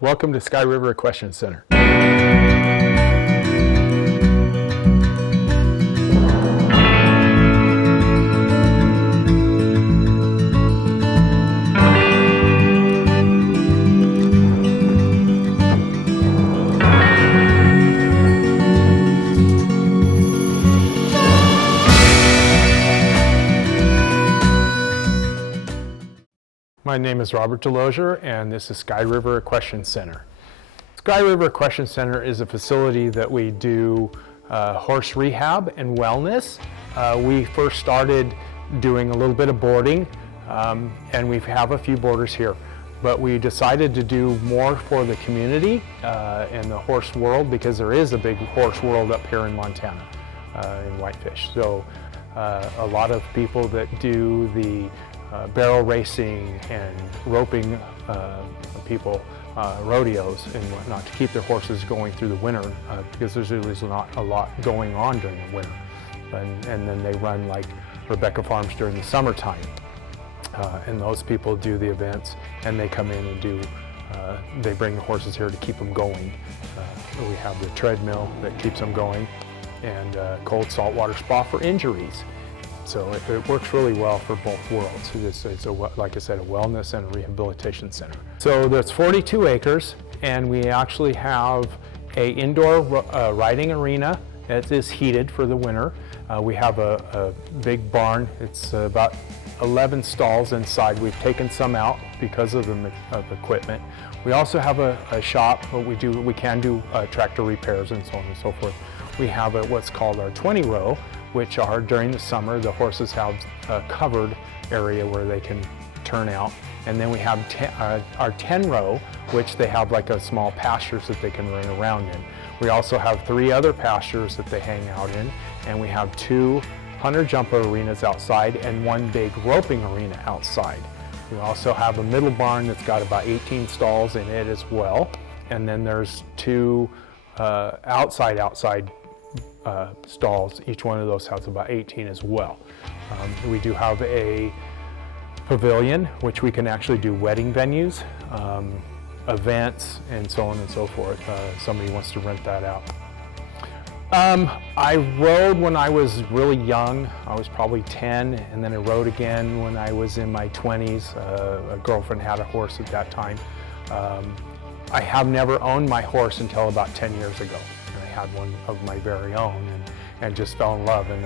Welcome to Sky River Equestrian Center. My name is Robert Delosier, and this is Sky River Equestrian Center. Sky River Equestrian Center is a facility that we do horse rehab and wellness. We first started doing a little bit of boarding, and we have a few boarders here. But we decided to do more for the community and the horse world, because there is a big horse world up here in Montana, in Whitefish. So a lot of people that do the barrel racing and roping people, rodeos and whatnot, to keep their horses going through the winter, because there's really not a lot going on during the winter. And then they run like Rebecca Farms during the summertime. And those people do the events, and they come in and do, they bring the horses here to keep them going. We have the treadmill that keeps them going, and cold saltwater spa for injuries. So it works really well for both worlds. It's like I said, a wellness and a rehabilitation center. So there's 42 acres, and we actually have an indoor riding arena that is heated for the winter. We have a big barn. It's about 11 stalls inside. We've taken some out because of the equipment. We also have a shop, but we can do tractor repairs and so on and so forth. We have what's called our 20 row, which are during the summer, the horses have a covered area where they can turn out. And then we have our 10 row, which they have like a small pastures that they can run around in. We also have 3 other pastures that they hang out in, and we have 2 hunter jumper arenas outside and 1 big roping arena outside. We also have a middle barn that's got about 18 stalls in it as well. And then there's 2 outside stalls. Each one of those has about 18 as well. We do have a pavilion, which we can actually do wedding venues, events, and so on and so forth. Somebody wants to rent that out. I rode when I was really young. I was probably 10, and then I rode again when I was in my 20s. A girlfriend had a horse at that time. I have never owned my horse until about 10 years ago. I had one of my very own, and just fell in love, and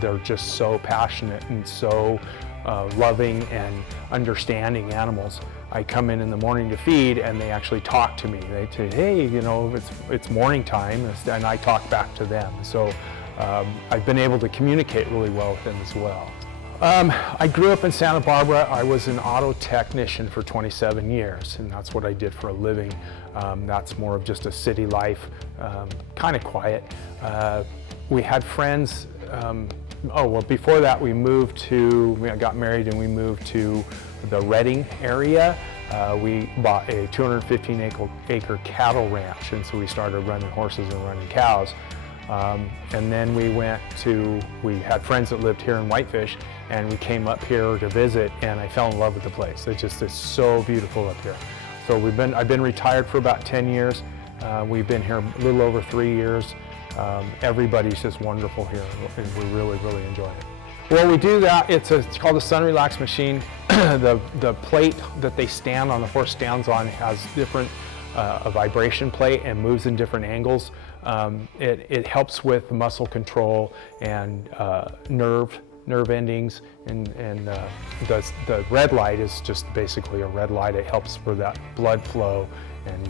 they're just so passionate and so loving and understanding animals. I come in the morning to feed, and they actually talk to me. They say, hey, you know, it's morning time, and I talk back to them. So I've been able to communicate really well with them as well. I grew up in Santa Barbara. I was an auto technician for 27 years, and that's what I did for a living. That's more of just a city life, kind of quiet. We had friends, before that we got married and we moved to the Redding area. We bought a 215-acre cattle ranch, and so we started running horses and running cows. And then we had friends that lived here in Whitefish, and we came up here to visit, and I fell in love with the place. It's so beautiful up here. So I've been retired for about 10 years. We've been here a little over 3 years. Everybody's just wonderful here, and we really, really enjoy it. Well, we do that. It's called a Sun Relax machine. The plate that the horse stands on has different a vibration plate and moves in different angles. It helps with muscle control and nerve endings, and the red light is just basically a red light. It helps for that blood flow, and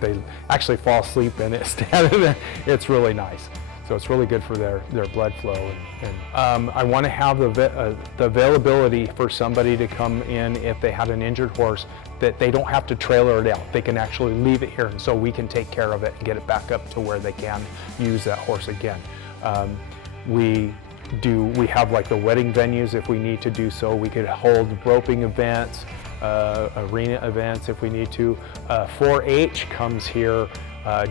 they actually fall asleep in it standing there. It's really nice. So it's really good for their blood flow. And I want to have the availability for somebody to come in if they had an injured horse, that they don't have to trailer it out. They can actually leave it here, and so we can take care of it and get it back up to where they can use that horse again. We have like the wedding venues if we need to do so. We could hold roping events, arena events if we need to. 4-H comes here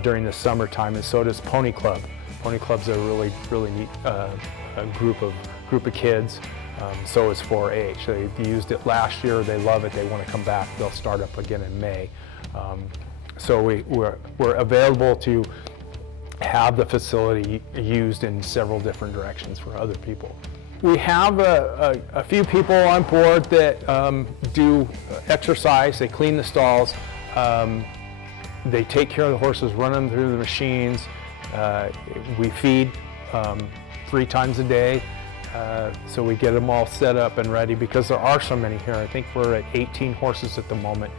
during the summertime, and so does Pony Club. Pony Club's a really neat group of kids So is 4-H. They used it last year, they love it, they want to come back, they'll start up again in May. So we're available to have the facility used in several different directions for other people. We have a few people on board that do exercise, they clean the stalls, they take care of the horses, run them through the machines. We feed 3 times a day, so we get them all set up and ready because there are so many here. I think we're at 18 horses at the moment,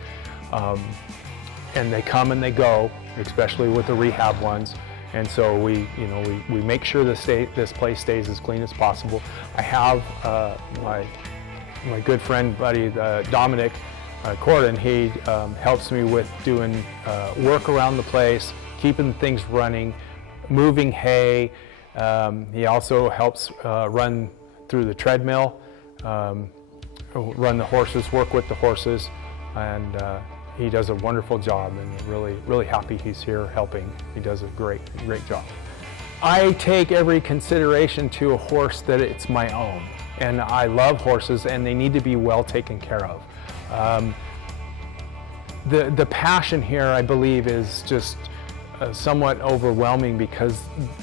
and they come and they go, especially with the rehab ones. And so we make sure this place stays as clean as possible. I have my good friend buddy Dominic Corden. He helps me with doing work around the place, keeping things running, moving hay. He also helps run through the treadmill, run the horses, work with the horses, and he does a wonderful job, and really happy he's here helping. He does a great job. I take every consideration to a horse that it's my own, and I love horses, and they need to be well taken care of. The passion here, I believe, is just somewhat overwhelming because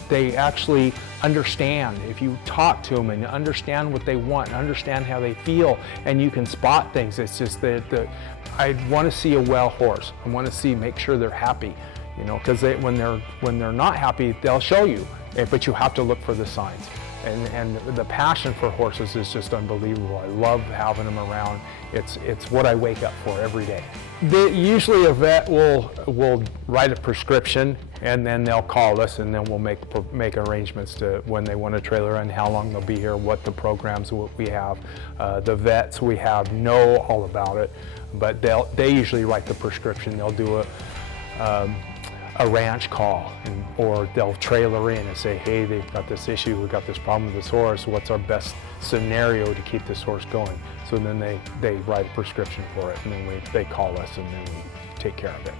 they actually understand. If you talk to them and understand what they want, and understand how they feel, and you can spot things, it's just that I want to see a well horse. I want to make sure they're happy, because when they're not happy, they'll show you, but you have to look for the signs. And the passion for horses is just unbelievable. I love having them around. It's what I wake up for every day. Usually a vet will write a prescription, and then they'll call us, and then we'll make arrangements to when they want a trailer and how long they'll be here, what the programs we have. The vets we have know all about it, but they usually write the prescription. They'll do a ranch call, or they'll trailer in and say, hey, they've got this issue, we've got this problem with this horse, what's our best scenario to keep this horse going? So then they write a prescription for it, and then they call us, and then we take care of it.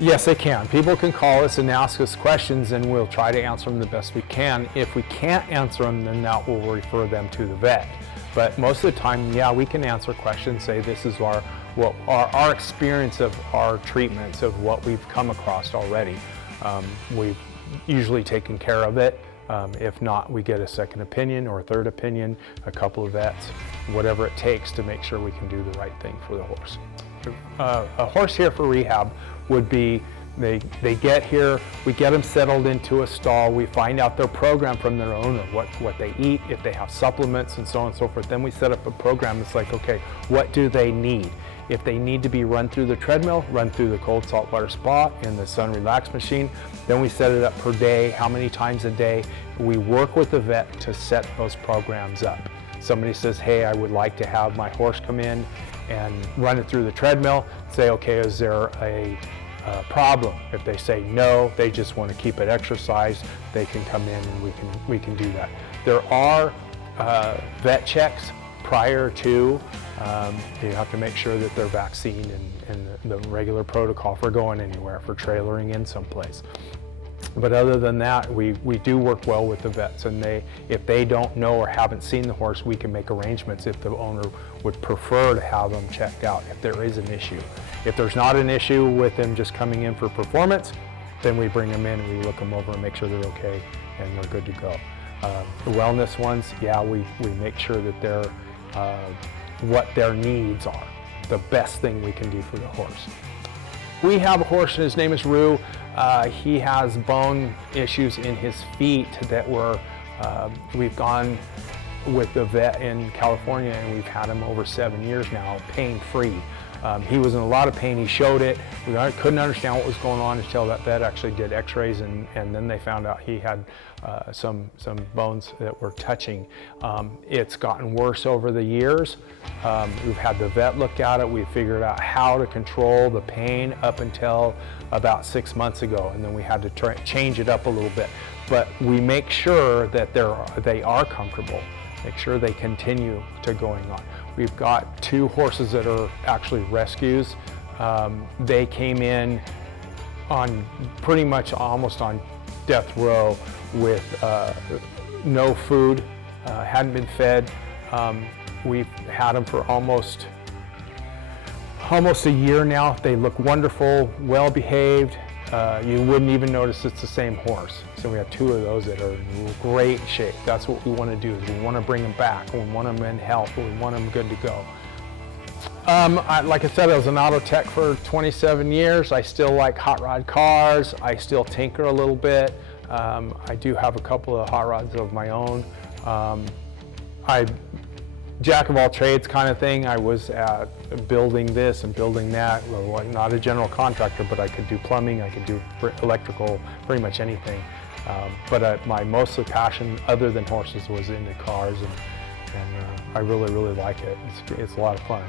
Yes, they can. People can call us and ask us questions, and we'll try to answer them the best we can. If we can't answer them, then that will refer them to the vet. But most of the time, yeah, we can answer questions, say this is our experience of our treatments, of what we've come across already. We've usually taken care of it. If not, we get a second opinion or a third opinion, a couple of vets, whatever it takes to make sure we can do the right thing for the horse. A horse here for rehab would be, they get here, we get them settled into a stall, we find out their program from their owner, what they eat, if they have supplements and so on and so forth. Then we set up a program that's like, okay, what do they need? If they need to be run through the treadmill, run through the cold saltwater spa in the sun relax machine, then we set it up per day, how many times a day. We work with the vet to set those programs up. Somebody says, hey, I would like to have my horse come in and run it through the treadmill, say, okay, is there a problem? If they say no, they just want to keep it exercised, they can come in and we can do that. There are vet checks prior to. You have to make sure that they're vaccinated and the regular protocol for going anywhere, for trailering in someplace. But other than that, we do work well with the vets, and if they don't know or haven't seen the horse, we can make arrangements if the owner would prefer to have them checked out if there is an issue. If there's not an issue with them just coming in for performance, then we bring them in and we look them over and make sure they're okay and they're good to go. The wellness ones, yeah, we make sure that they're what their needs are, the best thing we can do for the horse. We have a horse, and his name is Rue. He has bone issues in his feet that we've gone with the vet in California, and we've had him over 7 years now, pain-free. He was in a lot of pain. He showed it. We couldn't understand what was going on until that vet actually did x-rays, and then they found out he had some bones that were touching. It's gotten worse over the years. We've had the vet look at it. We figured out how to control the pain up until about 6 months ago, and then we had to change it up a little bit. But we make sure that they are comfortable, make sure they continue to going on. We've got 2 horses that are actually rescues. They came in on pretty much almost on death row with no food, hadn't been fed, We've had them for almost a year now. They look wonderful, well behaved. You wouldn't even notice it's the same horse. So we have 2 of those that are in great shape. That's what we want to do, is we want to bring them back. We want them in health. We want them good to go. Like I said, I was an auto tech for 27 years. I still like hot rod cars. I still tinker a little bit. I do have a couple of hot rods of my own. Jack of all trades kind of thing. I was building this and building that. Well, not a general contractor, but I could do plumbing, I could do electrical, pretty much anything. But my mostly passion, other than horses, was into cars, and I really, really like it. It's a lot of fun.